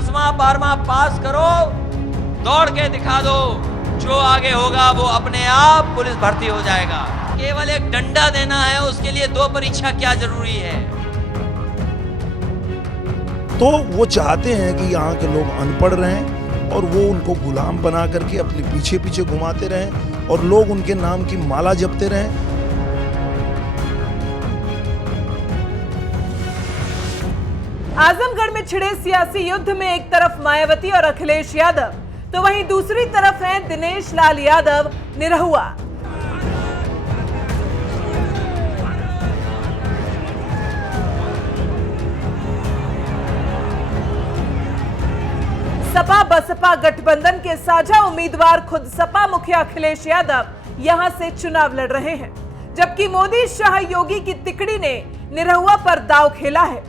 10वां 12वां पास करो, दौड़ के दिखा दो, जो आगे होगा वो अपने आप पुलिस भर्ती हो जाएगा। केवल एक डंडा देना है, उसके लिए 2 परीक्षा क्या जरूरी है? तो वो चाहते हैं कि यहाँ के लोग अनपढ़ रहें और वो उनको गुलाम बना करके अपने पीछे पीछे घुमाते रहें और लोग उनके नाम की माला जपते रहें। आजमगढ़ में छिड़े सियासी युद्ध में एक तरफ मायावती और अखिलेश यादव, तो वहीं दूसरी तरफ हैं दिनेश लाल यादव निरहुआ। सपा बसपा गठबंधन के साझा उम्मीदवार खुद सपा मुखिया अखिलेश यादव यहां से चुनाव लड़ रहे हैं, जबकि मोदी शाह योगी की तिकड़ी ने निरहुआ पर दांव खेला है।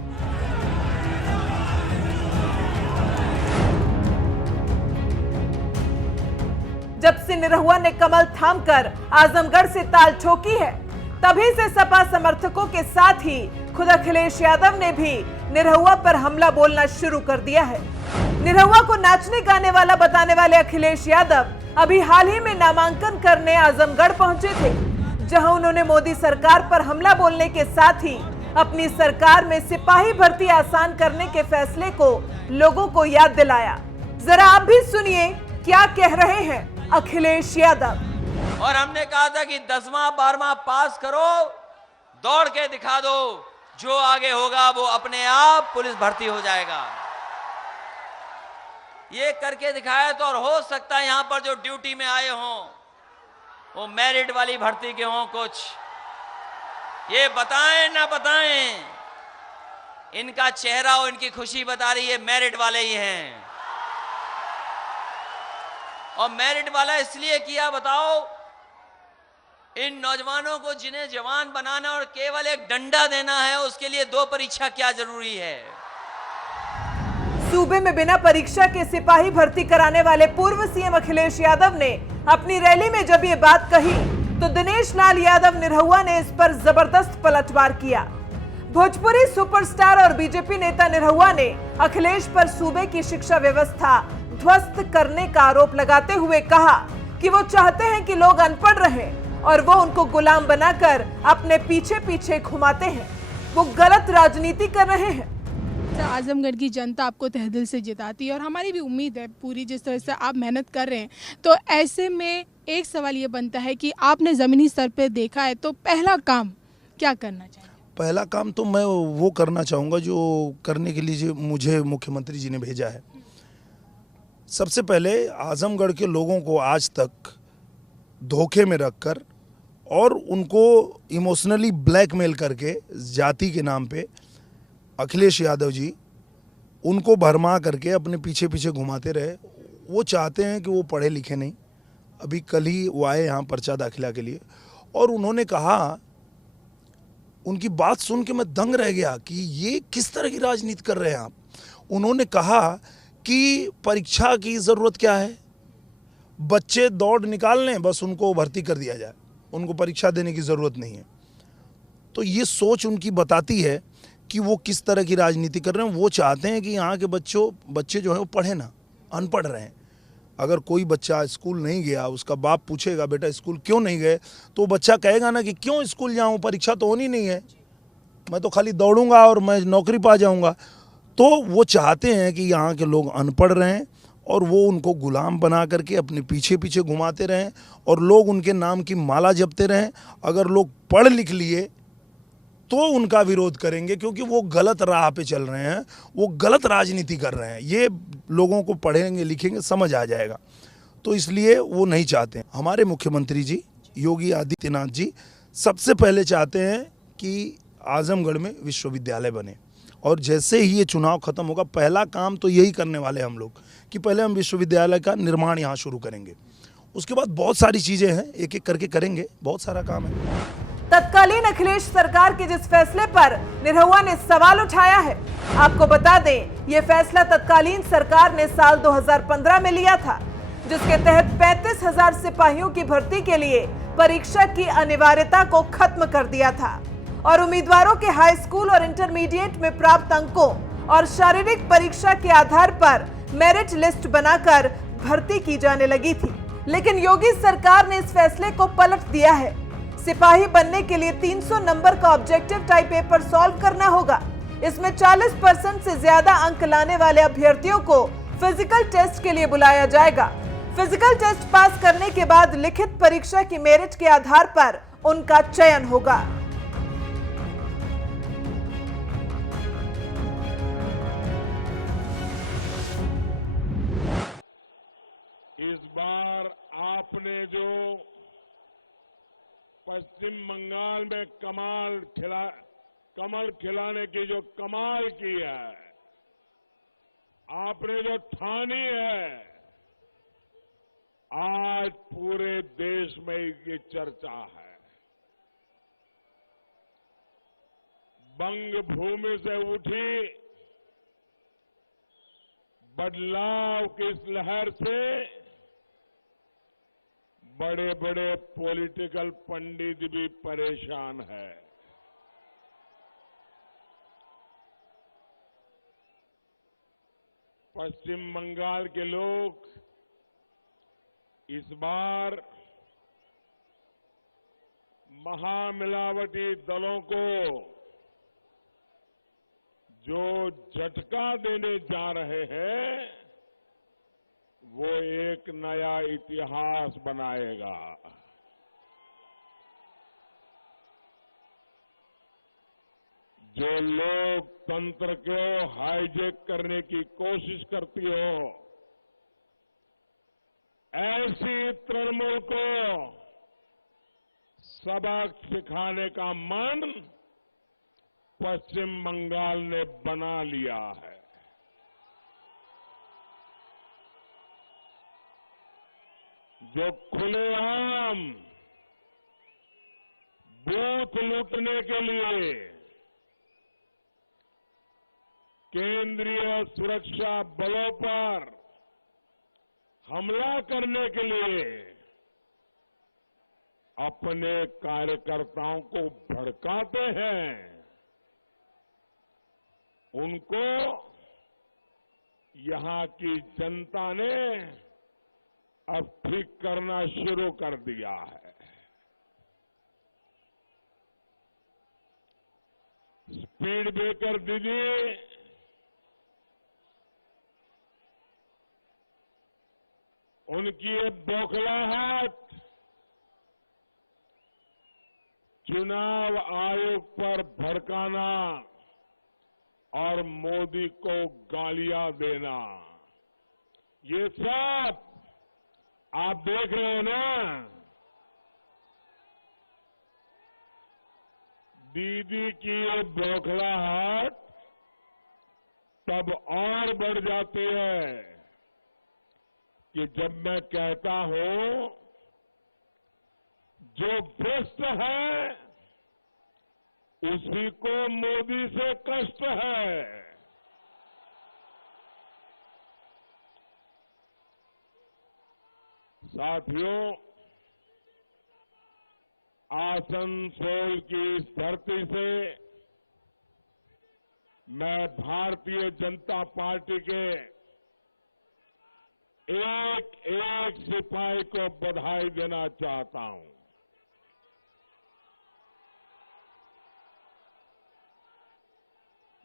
जब से निरहुआ ने कमल थामकर आजमगढ़ से ताल ठोकी है, तभी से सपा समर्थकों के साथ ही खुद अखिलेश यादव ने भी निरहुआ पर हमला बोलना शुरू कर दिया है। निरहुआ को नाचने गाने वाला बताने वाले अखिलेश यादव अभी हाल ही में नामांकन करने आजमगढ़ पहुंचे थे, जहां उन्होंने मोदी सरकार पर हमला बोलने के साथ ही अपनी सरकार में सिपाही भर्ती आसान करने के फैसले को लोगों को याद दिलाया। जरा आप भी सुनिए क्या कह रहे हैं अखिलेश यादव। और हमने कहा था कि 10वां 12वां पास करो, दौड़ के दिखा दो, जो आगे होगा वो अपने आप पुलिस भर्ती हो जाएगा। ये करके दिखाया तो, और हो सकता है यहां पर जो ड्यूटी में आए हों वो मेरिट वाली भर्ती के हों, कुछ ये बताएं ना बताएं, इनका चेहरा और इनकी खुशी बता रही है मेरिट वाले ही हैं। और मेरिट वाला इसलिए किया, बताओ, इन नौजवानों को जिन्हें जवान बनाना और केवल एक डंडा देना है, उसके लिए 2 परीक्षा क्या जरूरी है? सूबे में बिना परीक्षा के सिपाही भर्ती कराने वाले पूर्व सीएम अखिलेश यादव ने अपनी रैली में जब ये बात कही, तो दिनेश लाल यादव निरहुआ ने इस पर जबरदस्त पलटवार किया। भोजपुरी सुपरस्टार और बीजेपी नेता निरहुआ ने अखिलेश पर सूबे की शिक्षा व्यवस्था ध्वस्त करने का आरोप लगाते हुए कहा कि वो चाहते हैं कि लोग अनपढ़ रहें और वो उनको गुलाम बनाकर अपने पीछे पीछे घुमाते हैं। वो गलत राजनीति कर रहे हैं। आजमगढ़ की जनता आपको तहे दिल से जिताती है और हमारी भी उम्मीद है पूरी, जिस तरह से आप मेहनत कर रहे हैं। तो ऐसे में एक सवाल ये बनता है कि आपने ज़मीनी स्तर पे देखा है, तो पहला काम क्या करना चाहिए? पहला काम तो मैं वो करना चाहूँगा जो करने के लिए मुझे मुख्यमंत्री जी ने भेजा है। सबसे पहले आजमगढ़ के लोगों को आज तक धोखे में रखकर और उनको इमोशनली ब्लैकमेल करके जाति के नाम पे अखिलेश यादव जी उनको भरमा करके अपने पीछे पीछे घुमाते रहे। वो चाहते हैं कि वो पढ़े लिखे नहीं। अभी कल ही वो आए यहाँ पर्चा दाखिला के लिए और उन्होंने कहा, उनकी बात सुन के मैं दंग रह गया कि ये किस तरह की राजनीति कर रहे हैं आप। उन्होंने कहा कि परीक्षा की ज़रूरत क्या है, बच्चे दौड़ निकाल लें, बस उनको भर्ती कर दिया जाए, उनको परीक्षा देने की ज़रूरत नहीं है। तो ये सोच उनकी बताती है कि वो किस तरह की राजनीति कर रहे हैं। वो चाहते हैं कि यहाँ के बच्चे जो हैं वो पढ़े ना, अनपढ़ रहें। अगर कोई बच्चा स्कूल नहीं गया, उसका बाप पूछेगा बेटा स्कूल क्यों नहीं गए, तो बच्चा कहेगा ना कि क्यों स्कूल जाऊँ, परीक्षा तो होनी नहीं है, मैं तो खाली दौड़ूंगा और मैं नौकरी पा जाऊँगा। तो वो चाहते हैं कि यहाँ के लोग अनपढ़ रहें और वो उनको गुलाम बना करके अपने पीछे पीछे घुमाते रहें और लोग उनके नाम की माला जपते रहें। अगर लोग पढ़ लिख लिए तो उनका विरोध करेंगे, क्योंकि वो गलत राह पे चल रहे हैं, वो गलत राजनीति कर रहे हैं। ये लोगों को पढ़ेंगे लिखेंगे समझ आ जाएगा, तो इसलिए वो नहीं चाहते। हमारे मुख्यमंत्री जी योगी आदित्यनाथ जी सबसे पहले चाहते हैं कि आजमगढ़ में विश्वविद्यालय बने, और जैसे ही ये चुनाव खत्म होगा पहला काम तो यही करने वाले हम लोग कि पहले हम विश्वविद्यालय का निर्माण यहाँ शुरू करेंगे। उसके बाद बहुत सारी चीज़ें हैं, एक एक करके करेंगे, बहुत सारा काम है। तत्कालीन अखिलेश सरकार के जिस फैसले पर निरहुआ ने सवाल उठाया है, आपको बता दें ये फैसला तत्कालीन सरकार ने साल 2015 में लिया था, जिसके तहत 35,000 सिपाहियों की भर्ती के लिए परीक्षा की अनिवार्यता को खत्म कर दिया था और उम्मीदवारों के हाई स्कूल और इंटरमीडिएट में प्राप्त अंकों और शारीरिक परीक्षा के आधार पर मेरिट लिस्ट बनाकर भर्ती की जाने लगी थी। लेकिन योगी सरकार ने इस फैसले को पलट दिया है। सिपाही बनने के लिए 300 नंबर का ऑब्जेक्टिव टाइप पेपर सॉल्व करना होगा। इसमें 40% से ज्यादा अंक लाने वाले अभ्यर्थियों को फिजिकल टेस्ट के लिए बुलाया जाएगा। फिजिकल टेस्ट पास करने के बाद लिखित परीक्षा की मेरिट के आधार पर उनका चयन होगा। इस बार आपने जो पश्चिम बंगाल में कमल खिलाने की जो कमाल की है, आपने जो ठानी है, आज पूरे देश में ये चर्चा है। बंग भूमि से उठी बदलाव की इस लहर से बड़े बड़े पॉलिटिकल पंडित भी परेशान है। पश्चिम बंगाल के लोग इस बार महामिलावटी दलों को जो झटका देने जा रहे हैं, वो एक नया इतिहास बनाएगा। जो लोकतंत्र को हाईजैक करने की कोशिश करती हो, ऐसी तृणमूल को सबक सिखाने का मन पश्चिम बंगाल ने बना लिया है। जो खुलेआम बूथ लूटने के लिए केंद्रीय सुरक्षा बलों पर हमला करने के लिए अपने कार्यकर्ताओं को भड़काते हैं, उनको यहां की जनता ने अब ठीक करना शुरू कर दिया है। स्पीड ब्रेकर दीजिए, उनकी ये बौखलाहट चुनाव आयोग पर भड़काना और मोदी को गालियां देना, ये सब आप देख रहे हो ना। दीदी की ये बौखलाहट तब और बढ़ जाती है कि जब मैं कहता हूं जो भ्रष्ट है उसी को मोदी से कष्ट है। साथियों, आसनसोल की इस धरती से मैं भारतीय जनता पार्टी के एक एक सिपाही को बधाई देना चाहता हूं।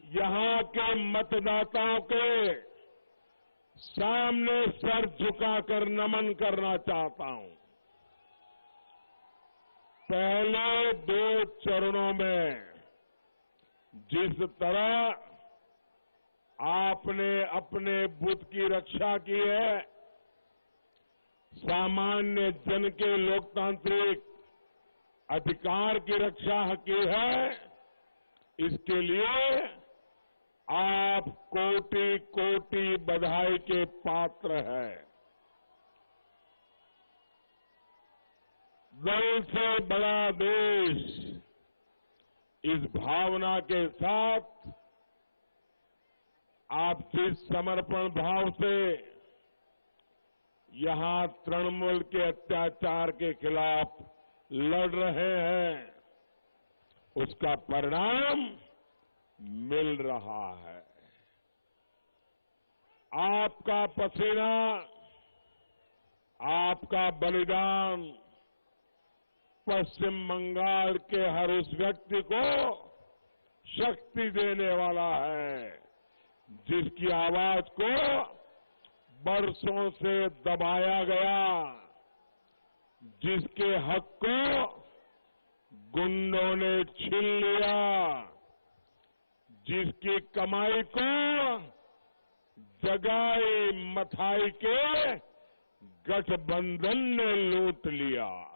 यहां के मतदाताओं के सामने सर झुकाकर नमन करना चाहता हूं। पहले 2 चरणों में जिस तरह आपने अपने बुद्ध की रक्षा की है, सामान्य जन के लोकतांत्रिक अधिकार की रक्षा की है, इसके लिए आप कोटि कोटि बधाई के पात्र हैं। दल से बड़ा देश, इस भावना के साथ आप जिस समर्पण भाव से यहां तृणमूल के अत्याचार के खिलाफ लड़ रहे हैं, उसका परिणाम मिल रहा है। आपका पसीना, आपका बलिदान पश्चिम बंगाल के हर उस व्यक्ति को शक्ति देने वाला है जिसकी आवाज को बरसों से दबाया गया, जिसके हक को गुंडों ने छीन लिया, जिसकी कमाई को जगाई मथाई के गठबंधन ने लूट लिया।